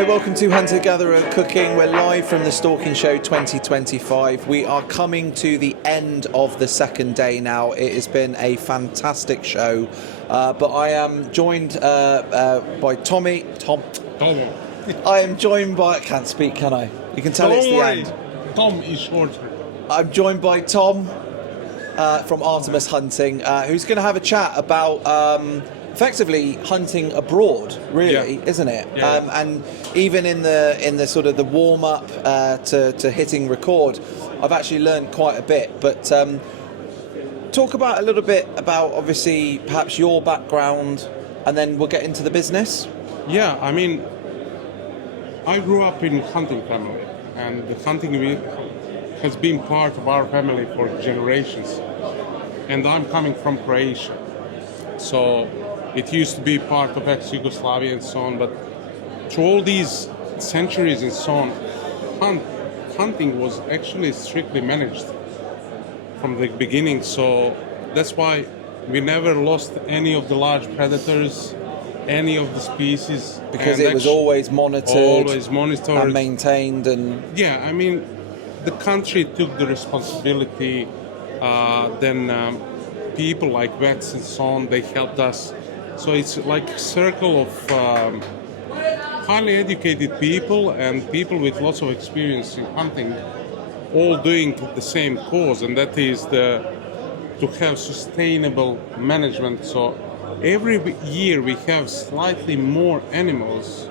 Hi, welcome to Hunter Gatherer Cooking. We're live from the Stalking Show 2025. We are coming to the end of the second day now. It has been a fantastic show, but I am joined by Tomo. I am joined by... I can't speak, can I? You can tell Don't it's the worry. end. Tom is shorter. I'm joined by Tom from Artemis Hunting, who's going to have a chat about effectively hunting abroad, really, isn't it? Yeah. And even in the sort of the warm up to hitting record, I've actually learned quite a bit. But talk about a little bit about obviously perhaps your background, and then we'll get into the business. Yeah, I mean, I grew up in hunting family, and the hunting has been part of our family for generations. And I'm coming from Croatia, so it used to be part of ex-Yugoslavia and so on. But through all these centuries and so on, hunting was actually strictly managed from the beginning. So that's why we never lost any of the large predators, any of the species, because it was always monitored and maintained. And yeah, I mean, the country took the responsibility. Then people like vets and so on, they helped us. So it's like a circle of highly educated people and people with lots of experience in hunting, all doing the same cause, and that is to have sustainable management. So every year we have slightly more animals,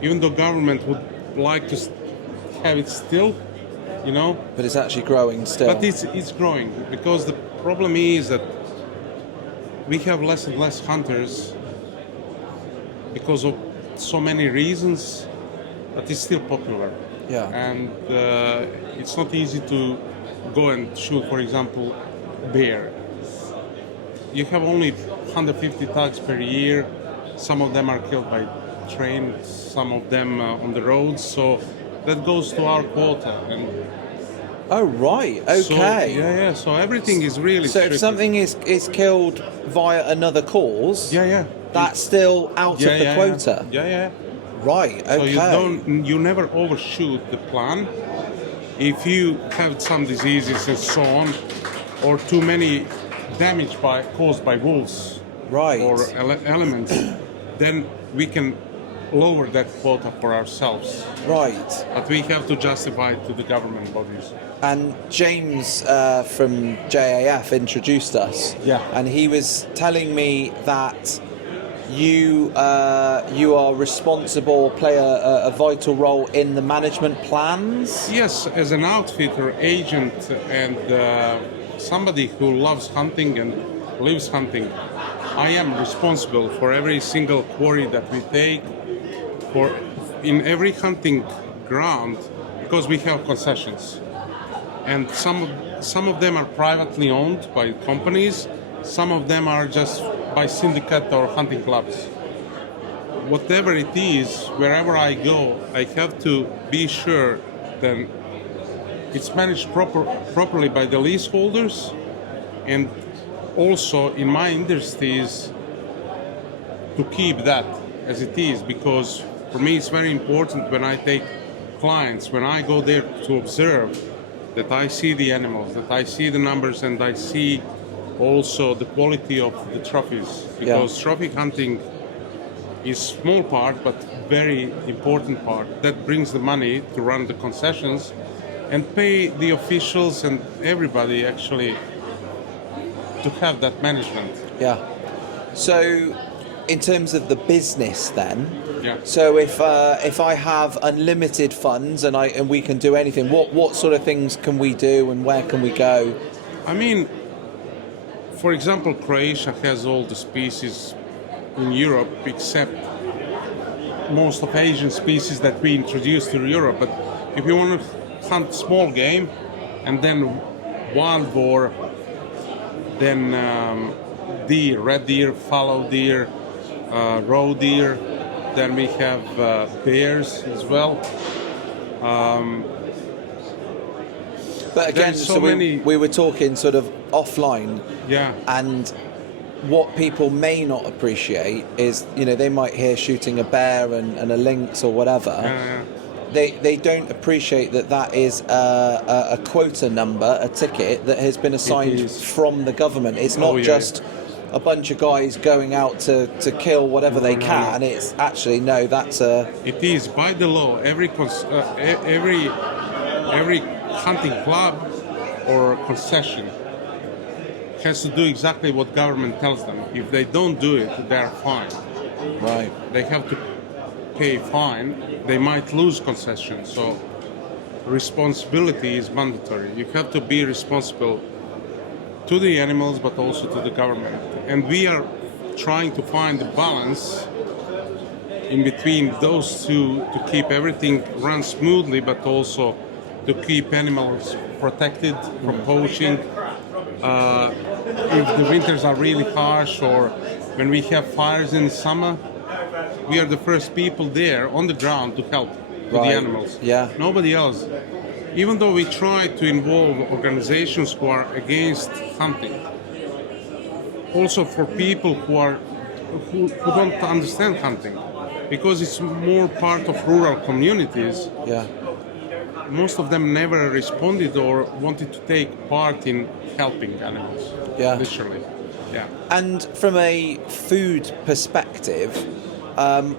even though government would like to have it still, you know. But it's actually growing still. But it's growing, because the problem is that we have less and less hunters because of so many reasons, but it's still popular. Yeah. And it's not easy to go and shoot, for example, bear. You have only 150 tags per year. Some of them are killed by train, some of them on the roads. So that goes to our quota. And oh, right, okay. So, so everything is really So tricky. if something is killed via another cause, that's still out of the quota? Yeah. Right, okay. So you never overshoot the plan. If you have some diseases and so on, or too many damage caused by wolves or elements, then we can lower that quota for ourselves. Right. But we have to justify it to the government bodies. And James from JAF introduced us. Yeah. And he was telling me that you are responsible, play a vital role in the management plans? Yes, as an outfitter, agent, and somebody who loves hunting and lives hunting, I am responsible for every single quarry that we take, for in every hunting ground, because we have concessions, and some of them are privately owned by companies, some of them are just by syndicate or hunting clubs. Whatever it is, wherever I go, I have to be sure that it's managed properly by the leaseholders, and also in my interest is to keep that as it is, because for me it's very important when I take clients, when I go there to observe, that I see the animals, that I see the numbers, and I see also the quality of the trophies, because trophy hunting is small part but very important part that brings the money to run the concessions and pay the officials and everybody actually to have that management. Yeah. So in terms of the business then, so if I have unlimited funds and we can do anything, what sort of things can we do and where can we go? I mean, for example, Croatia has all the species in Europe except most of Asian species that we introduced to Europe. But if you want to hunt small game and then wild boar, then deer, red deer, fallow deer, roe deer, then we have bears as well. But again, so we were talking sort of offline, and what people may not appreciate is, they might hear shooting a bear and a lynx or whatever. They don't appreciate that is a quota number, a ticket that has been assigned from the government. It's not just a bunch of guys going out to kill whatever they can. It's actually, no, that's a... It is, by the law, every hunting club or concession has to do exactly what government tells them. If they don't do it, they're fined. Right. They have to pay a fine. They might lose concession. So responsibility is mandatory. You have to be responsible to the animals, but also to the government. And we are trying to find a balance in between those two to keep everything run smoothly, but also to keep animals protected from poaching. If the winters are really harsh or when we have fires in the summer, we are the first people there on the ground to help with the animals. Yeah. Nobody else. Even though we try to involve organizations who are against hunting, also for people who don't understand hunting, because it's more part of rural communities. Yeah. Most of them never responded or wanted to take part in helping animals. Yeah. Literally. Yeah. And from a food perspective,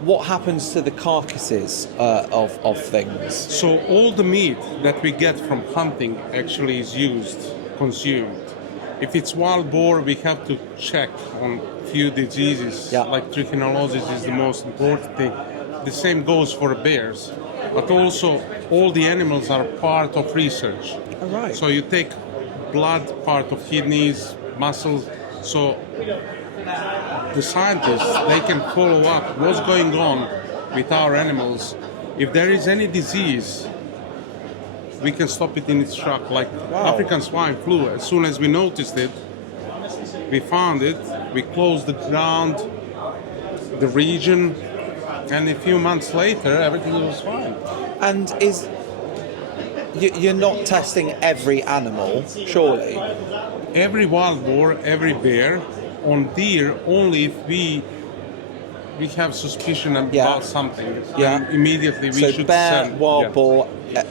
what happens to the carcasses of things? So all the meat that we get from hunting actually is consumed. If it's wild boar, we have to check on few diseases, like trichinosis is the most important thing. The same goes for bears. But also, all the animals are part of research. All right. So you take blood, part of kidneys, muscles. So the scientists, they can follow up what's going on with our animals. If there is any disease, we can stop it in its track, like African swine flu. As soon as we noticed it, we found it, we closed the ground, the region, and a few months later, everything was fine. And you're not testing every animal, surely? Every wild boar, every bear. On deer, only if we have suspicion about something. Then immediately we should send. Wild boar,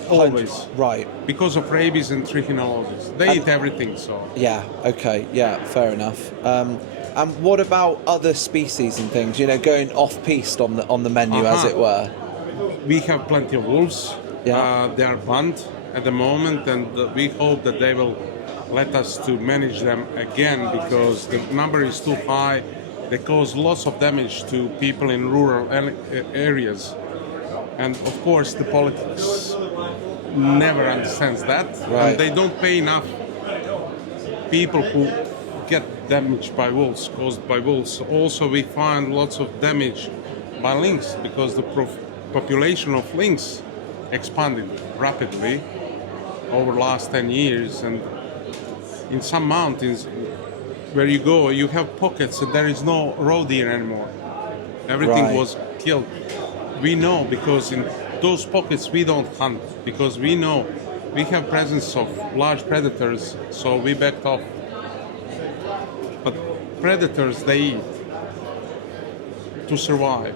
always. Right. Because of rabies and trichinosis. They eat everything, so. Yeah, okay, fair enough. And what about other species and things? Going off-piste on the menu, as it were. We have plenty of wolves. They are banned at the moment, and we hope that they will let us to manage them again because the number is too high. They cause lots of damage to people in rural areas, and of course the politics never understands that, and they don't pay enough people who get damaged by wolves, caused by wolves. Also, we find lots of damage by lynx because the population of lynx expanded rapidly over the last 10 years, and in some mountains where you go, you have pockets and there is no roe deer anymore. Everything was killed. We know because in those pockets we don't hunt because we know we have presence of large predators, so we backed off. But predators, they eat to survive,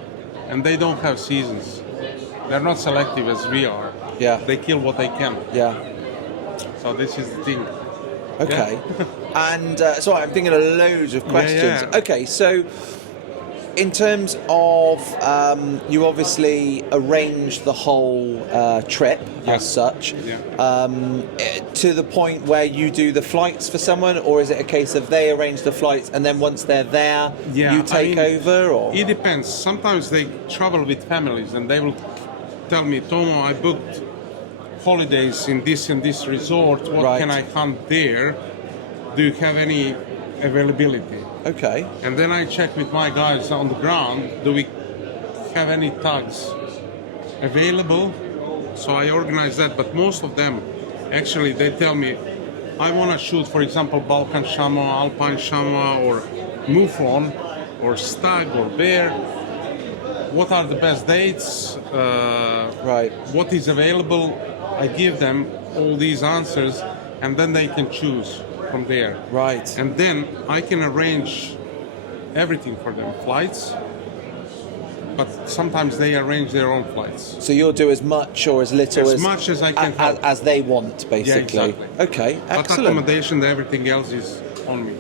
and they don't have seasons. They're not selective as we are. Yeah. They kill what they can. Yeah. So this is the thing. Okay. And so I'm thinking of loads of questions. Okay, so in terms of you obviously arranged the whole trip as such to the point where you do the flights for someone, or is it a case of they arrange the flights and then once they're there you take over? Or it depends. Sometimes they travel with families and they will tell me, Tomo, I booked holidays in this and this resort. What can I hunt there? Do you have any availability? Okay. And then I check with my guys on the ground, do we have any tags available? So I organize that, but most of them, actually, they tell me, I want to shoot, for example, Balkan chamois, Alpine chamois, or mouflon, or stag, or bear. What are the best dates? What is available? I give them all these answers, and then they can choose from there. Right. And then I can arrange everything for them, flights, but sometimes they arrange their own flights. So you'll do as much or as little As much as I can help. as they want, basically. Yeah, exactly. Okay, But excellent. accommodation, everything else is on me.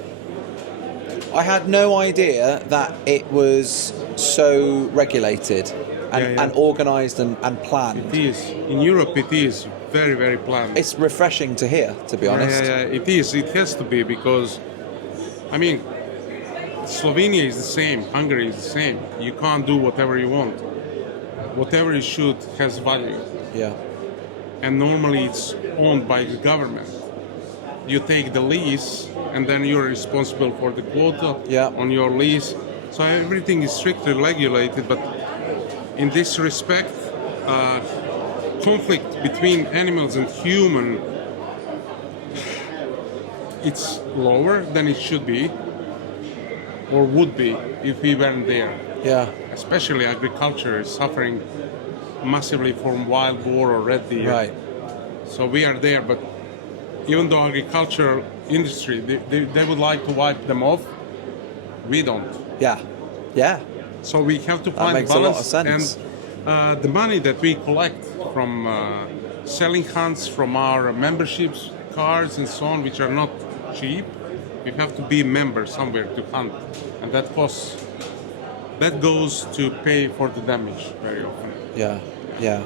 I had no idea that it was so regulated and organised and planned. It is. In Europe, it is very, very planned. It's refreshing to hear, to be honest. Yeah, it is. It has to be because, I mean, Slovenia is the same. Hungary is the same. You can't do whatever you want. Whatever you shoot has value. Yeah. And normally it's owned by the government. You take the lease and then you're responsible for the quota on your lease. So everything is strictly regulated, but in this respect, conflict between animals and human, it's lower than it should be or would be if we weren't there. Yeah. Especially agriculture is suffering massively from wild boar or red deer. Right. So we are there, but even though agricultural industry, they would like to wipe them off, we don't. Yeah. Yeah. So we have to find makes balance. a lot of sense. And the money that we collect from selling hunts, from our memberships, cards and so on, which are not cheap, you have to be a member somewhere to hunt. And that costs, that goes to pay for the damage very often. Yeah. Yeah.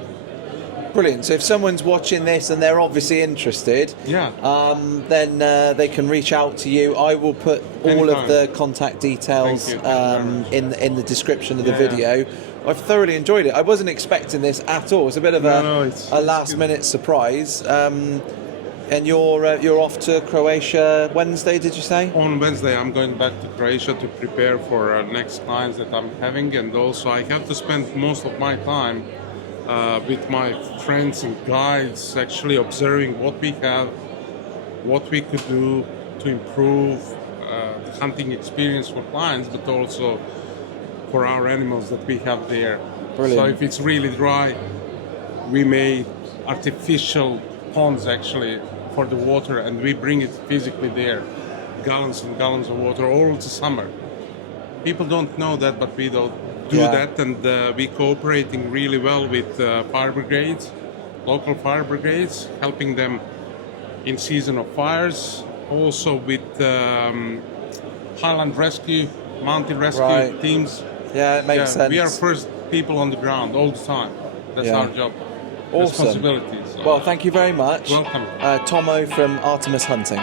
Brilliant. So if someone's watching this and they're obviously interested, then they can reach out to you. I will put all of the contact details in the description of the video. I've thoroughly enjoyed it. I wasn't expecting this at all. It's a bit of a last-minute surprise. And you're off to Croatia Wednesday, did you say? On Wednesday, I'm going back to Croatia to prepare for next clients that I'm having, and also I have to spend most of my time with my friends and guides, actually observing what we have, what we could do to improve the hunting experience for clients, but also for our animals that we have there. Brilliant. So if it's really dry, we made artificial ponds actually for the water, and we bring it physically there, gallons and gallons of water all the summer. People don't know that, but we don't do that, and we cooperating really well with fire brigades, local fire brigades, helping them in season of fires, also with Highland Rescue, mountain rescue teams. Yeah, it makes sense. We are first people on the ground all the time. That's our job. Awesome. Responsibility. So. Well, thank you very much. Welcome. Tomo from Artemis Hunting.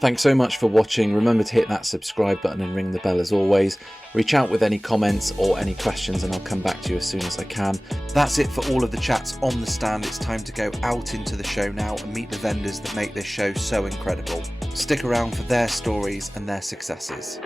Thanks so much for watching. Remember to hit that subscribe button and ring the bell as always. Reach out with any comments or any questions and I'll come back to you as soon as I can. That's it for all of the chats on the stand. It's time to go out into the show now and meet the vendors that make this show so incredible. Stick around for their stories and their successes.